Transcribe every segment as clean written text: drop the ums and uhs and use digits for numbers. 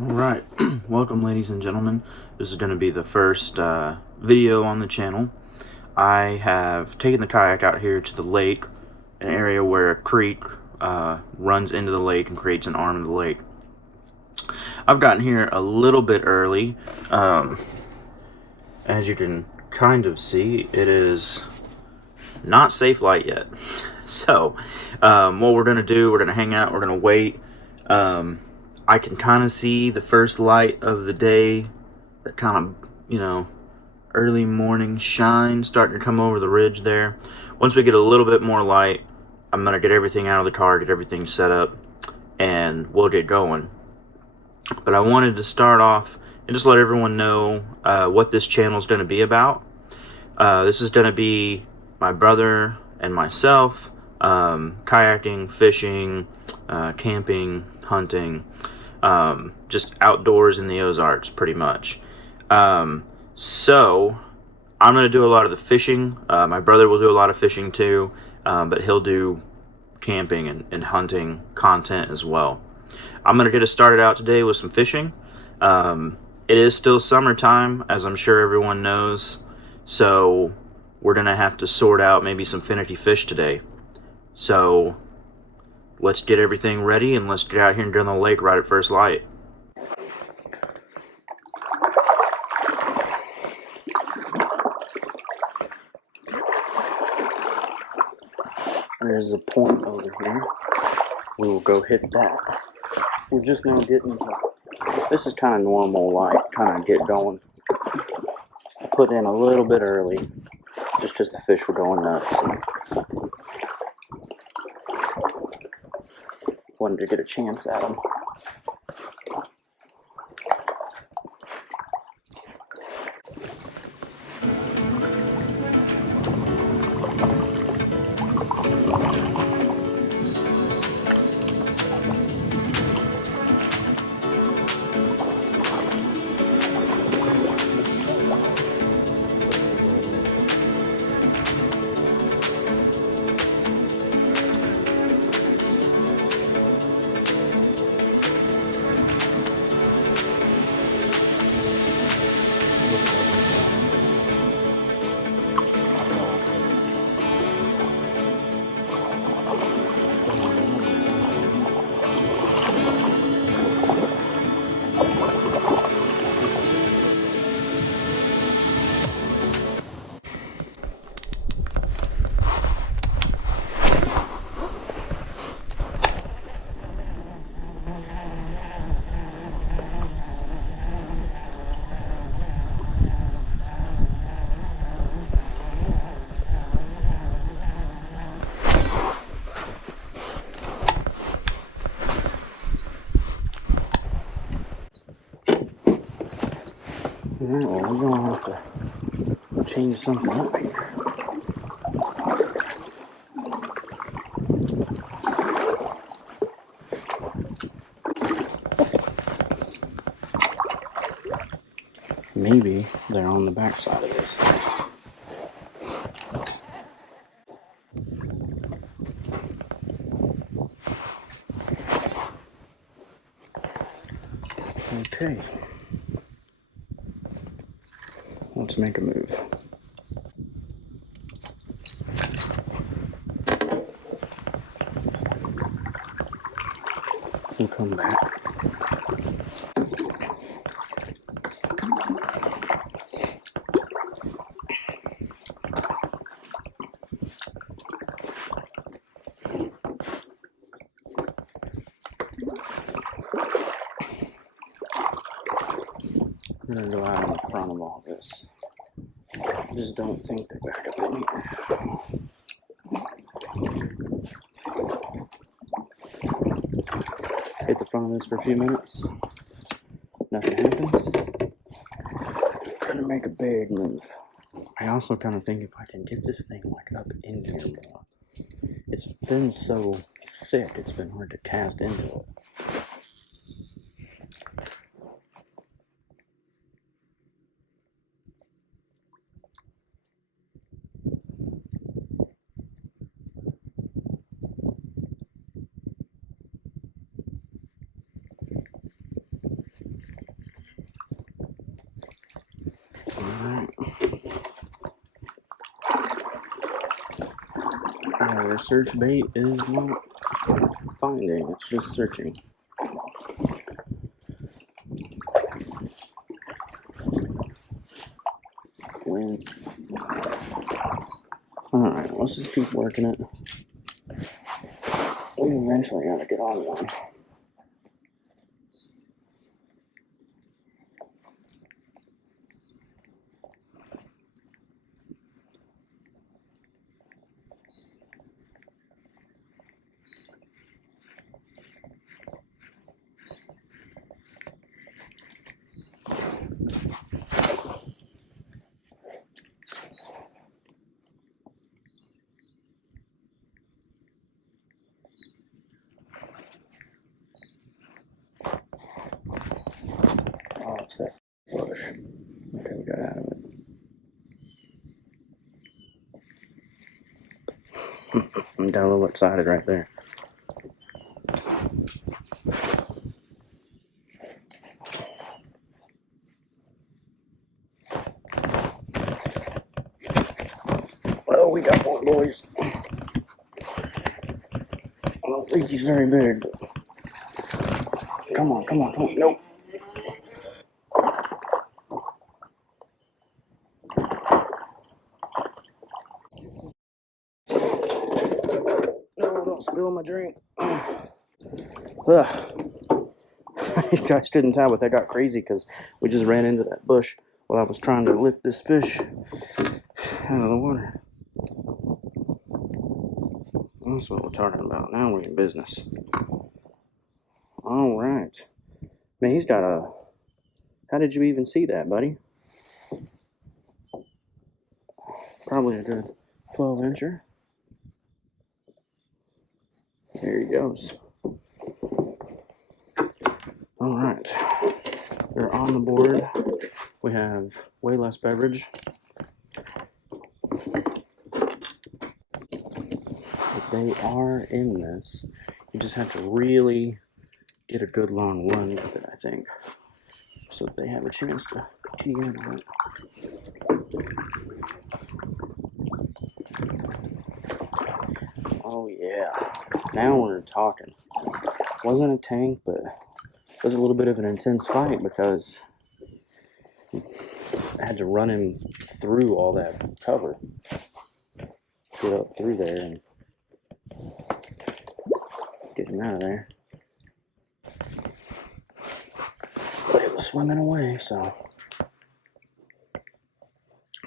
Alright, welcome ladies and gentlemen. This is going to be the first video on the channel. I have taken the kayak out here to the lake, an area where a creek runs into the lake and creates an arm of the lake. I've gotten here a little bit early. As you can kind of see, it is not safe light yet. So, what we're going to do, we're going to hang out, we're going to wait. I can kind of see the first light of the day, that kind of, early morning shine starting to come over the ridge there. Once we get a little bit more light, I'm going to get everything out of the car, get everything set up, and we'll get going. But I wanted to start off and just let everyone know what this channel is going to be about. This is going to be my brother and myself, kayaking, fishing, camping, hunting, just outdoors in the Ozarks pretty much. So I'm going to do a lot of the fishing. My brother will do a lot of fishing too, but he'll do camping and hunting content as well. I'm going to get us started out today with some fishing. It is still summertime, as I'm sure everyone knows, so we're going to have to sort out maybe some finicky fish today. So let's get everything ready and let's get out here and get on the lake right at first light. There's a point over here. We will go hit that. We're just now getting to, this is kind of normal light, kind of get going. I put in a little bit early, just because the fish were going nuts. Wanted to get a chance at them. Well, we're going to have to change something up here. Maybe they're on the back side of this. Okay. Let's make a move. We'll come back. I'm gonna go out in the front of all this. I just don't think they're back up in here. Hit the front of this for a few minutes. Nothing happens. Gonna make a big move. I also kind of think if I can get this thing like up in here more. It's been so thick, it's been hard to cast into it. Our search bait is not finding, it's just searching. Alright, let's just keep working it. We eventually gotta get on one. Oh, it's that bush. Okay, we got out of it. I got a little excited right there. Well, we got one, boys. I don't think he's very big, but come on, come on, come on. Nope. No, don't spill my drink. Ugh. You guys couldn't tell, but that got crazy because we just ran into that bush while I was trying to lift this fish out of the water. That's what we're talking about. Now we're in business. All right. Man, he's got a... How did you even see that, buddy? Probably a good 12-incher. There he goes. All right. They're on the board. We have way less beverage. But they are in this. You just have to really get a good long run with it, I think, so that they have a chance to key in on it. Oh yeah, now we're talking. Wasn't a tank, but it was a little bit of an intense fight because I had to run him through all that cover, get up through there and get him out of there. But it was swimming away, so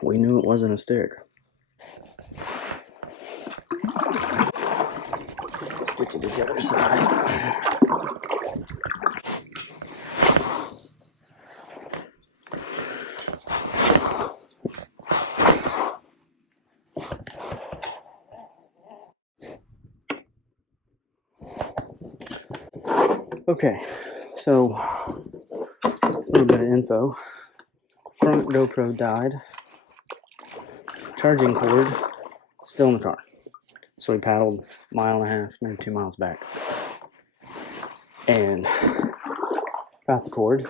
we knew it wasn't a stick. Let's get to this other side. Okay, so a little bit of info. Front GoPro died. Charging cord still in the car. So we paddled a mile and a half, maybe 2 miles back. And got the cord.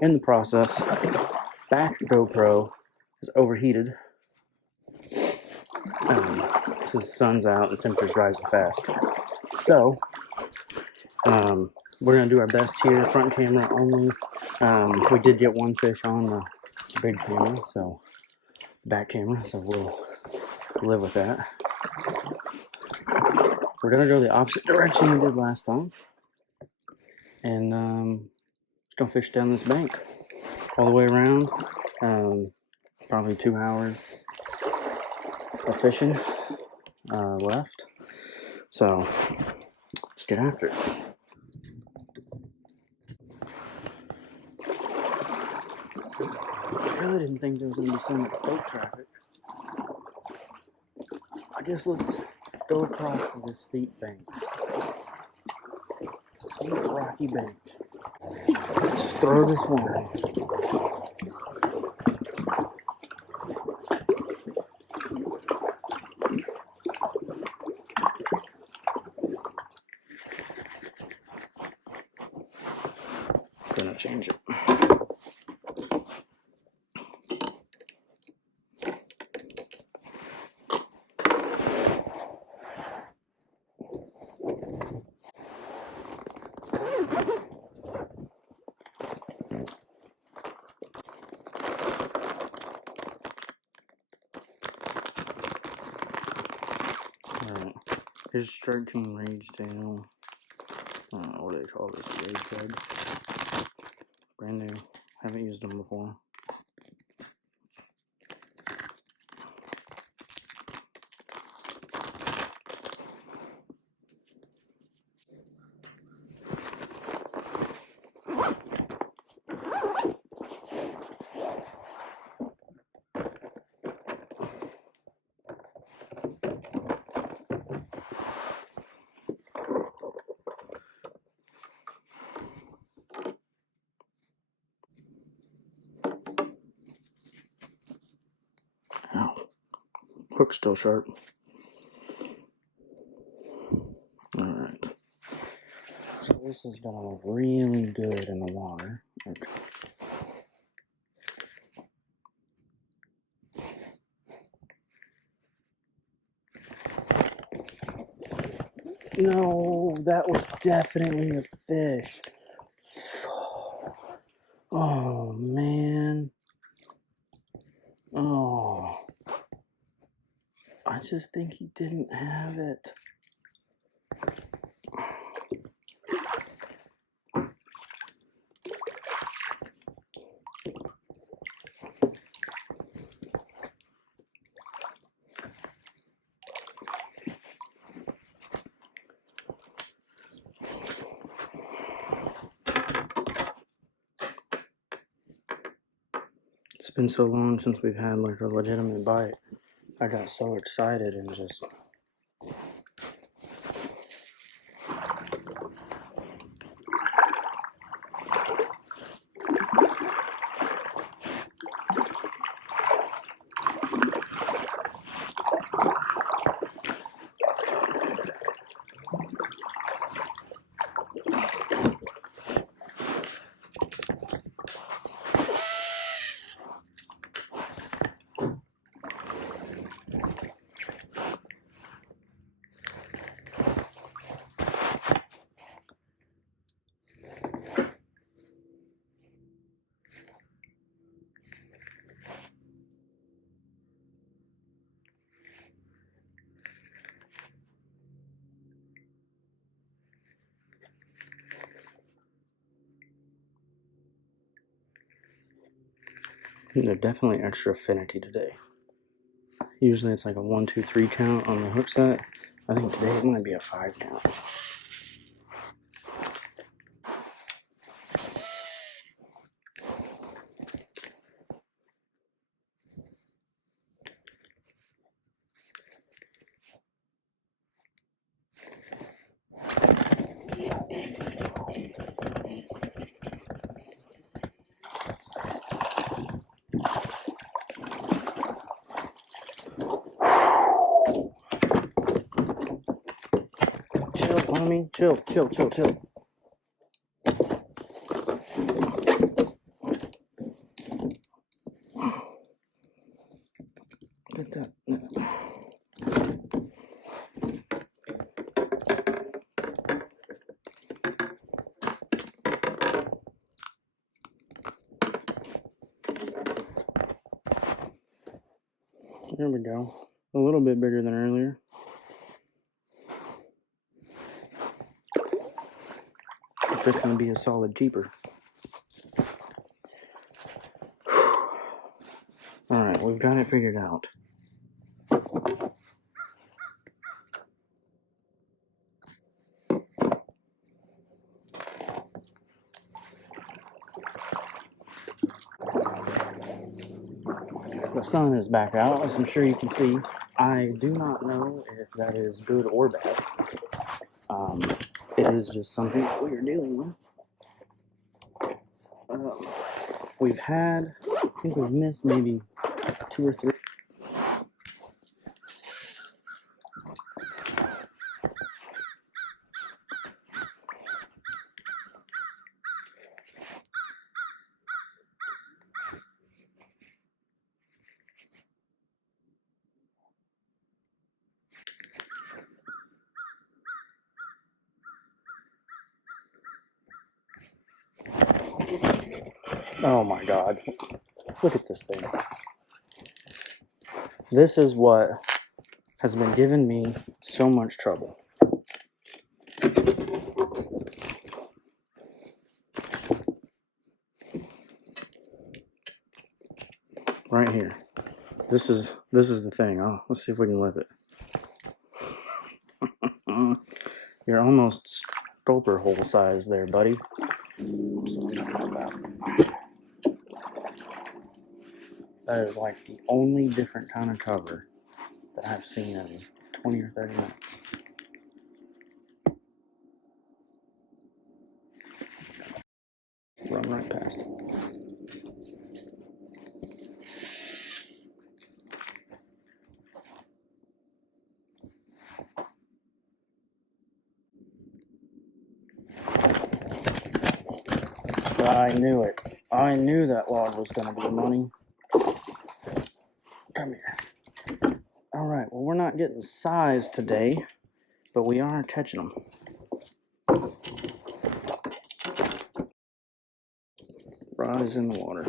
In the process, back GoPro is overheated. Because the sun's out and the temperature's rising fast. So, we're going to do our best here, front camera only. We did get one fish on the big camera, so back camera, so we'll live with that. We're going to go the opposite direction we did last time. And just going to fish down this bank all the way around. Probably 2 hours of fishing left. So, let's get after it. I really didn't think there was going to be so much boat traffic. I guess let's go across to this steep bank. Steep rocky bank. Just throw this one. Gonna change it. There's 13 rage tail. I don't know what they call this, rage head. Brand new. Haven't used them before. Ow. Hook's still sharp. Alright. So this is gonna look really good in the water. Okay. No, that was definitely a fish. Oh, man. Oh. I just think he didn't have it. It's been so long since we've had like a legitimate bite. I got so excited and just... They're definitely extra finity today. Usually it's like a 1, 2, 3 count on the hook set. I think today it might be a 5 count. Chill, homie. Chill, chill, chill, chill. Get that. There we go. A little bit bigger than earlier. But this gonna be a solid keeper. Alright, we've got it figured out. The sun is back out, as I'm sure you can see. I do not know if that is good or bad. It is just something that we are dealing with. We've had, I think we've missed maybe 2 or 3. Oh my God. Look at this thing. This is what has been giving me so much trouble. This is the thing. Oh, let's see if we can lip it. You're almost stroper hole size there, buddy. That is like the only different kind of cover that I've seen in 20 or 30 minutes. Run right past it. I knew it. I knew that log was going to be money. Come here. Alright, well, we're not getting size today, but we are catching them. Rod is in the water.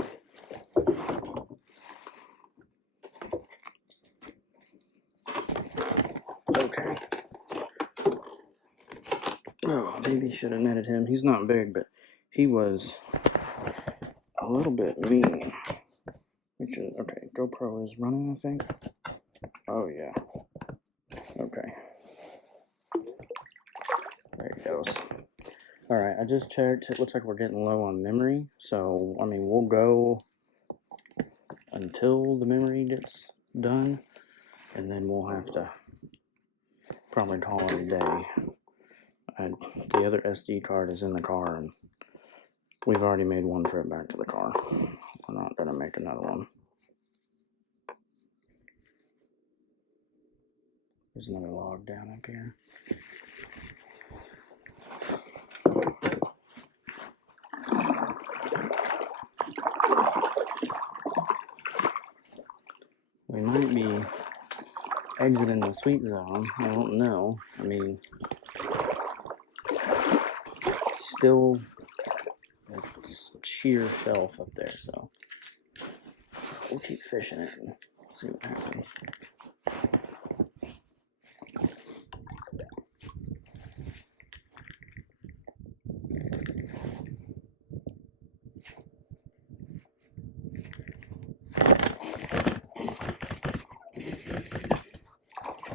Okay. Oh, maybe should have netted him. He's not big, but he was a little bit mean. Which is, okay, GoPro is running, I think. Oh, yeah. Okay. There he goes. Alright, I just checked. It looks like we're getting low on memory. So, I mean, we'll go until the memory gets done. And then we'll have to probably call it a day. The other SD card is in the car, and we've already made one trip back to the car. We're not going to make another one. There's another log down up here. We might be exiting the sweet zone. I don't know. I mean, still it's sheer shelf up there, so we'll keep fishing it and see what happens.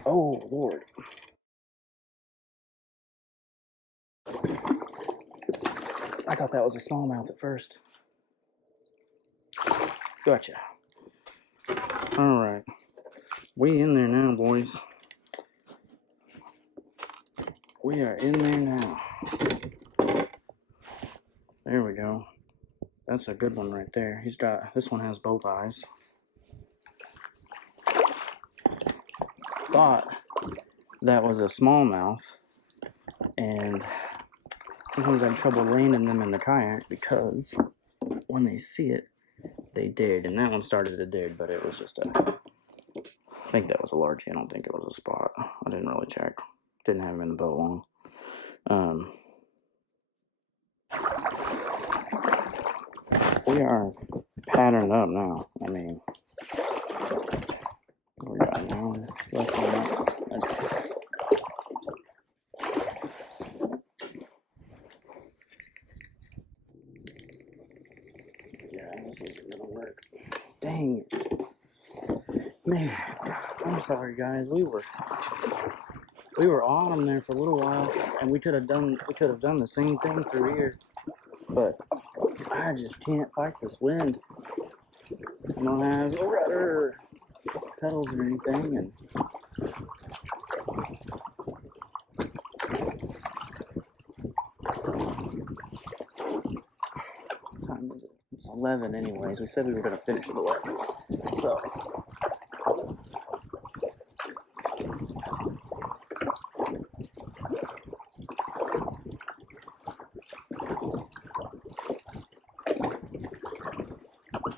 Oh, Lord. I thought that was a smallmouth at first. Gotcha. Alright. We in there now, boys. We are in there now. There we go. That's a good one right there. He's got, this one has both eyes. Thought that was a smallmouth, and sometimes I have trouble landing them in the kayak because when they see it, they dig. And that one started to dig, but it was just a, I think that was a largie. I don't think it was a spot. I didn't really check. Didn't have him in the boat long. We are patterned up now. I mean, we got an hour left on that. Yeah, this isn't gonna work. Dang it. Man, I'm sorry guys. We were on them there for a little while, and we could have done the same thing through here, but I just can't fight this wind. I don't have rudder pedals or anything, and what time is it? It's 11 anyways. We said we were going to finish at 11, so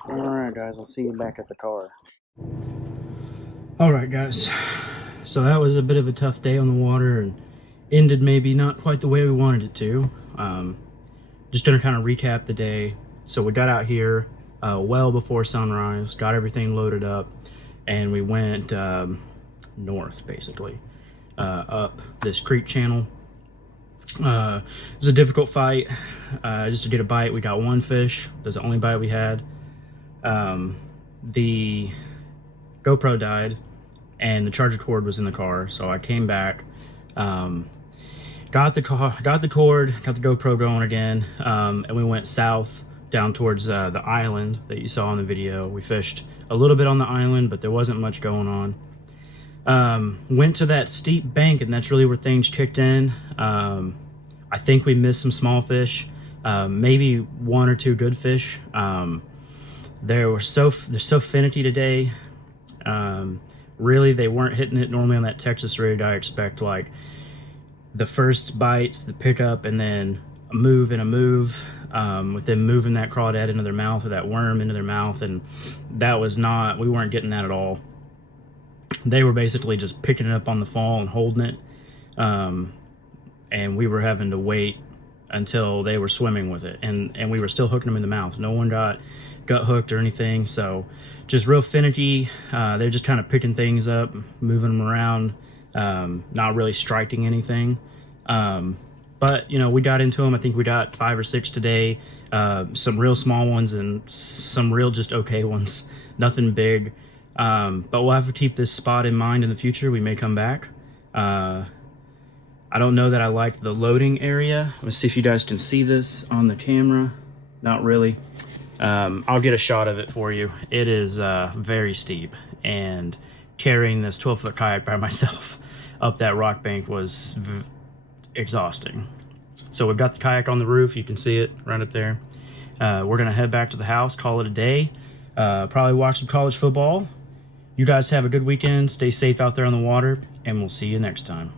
alright guys, I'll see you back at the car. Alright guys, so that was a bit of a tough day on the water and ended maybe not quite the way we wanted it to. Just gonna kind of recap the day. So we got out here well before sunrise, got everything loaded up, and we went north basically, up this creek channel. It was a difficult fight. Just to get a bite, we got one fish. That's the only bite we had. The GoPro died, and the charger cord was in the car. So I came back, got the cord, got the GoPro going again, and we went south down towards the island that you saw in the video. We fished a little bit on the island, but there wasn't much going on. Went to that steep bank, and that's really where things kicked in. I think we missed some small fish, maybe 1 or 2 good fish. They're so finicky today. Really, they weren't hitting it. Normally on that Texas rig, I expect like the first bite, the pickup, and then a move, with them moving that crawdad into their mouth or that worm into their mouth, and that was not, we weren't getting that at all. They were basically just picking it up on the fall and holding it, and we were having to wait until they were swimming with it, and we were still hooking them in the mouth. No one got hooked or anything, so just real finicky. They're just kind of picking things up, moving them around, not really striking anything. But you know, we got into them. I think we got 5 or 6 today, some real small ones and some real just okay ones, nothing big. But we'll have to keep this spot in mind in the future. We may come back. I don't know that I liked the loading area. Let's see if you guys can see this on the camera. Not really. I'll get a shot of it for you. It is very steep, and carrying this 12-foot kayak by myself up that rock bank was exhausting. So we've got the kayak on the roof. You can see it right up there. We're gonna head back to the house, call it a day, probably watch some college football. You guys have a good weekend. Stay safe out there on the water, and we'll see you next time.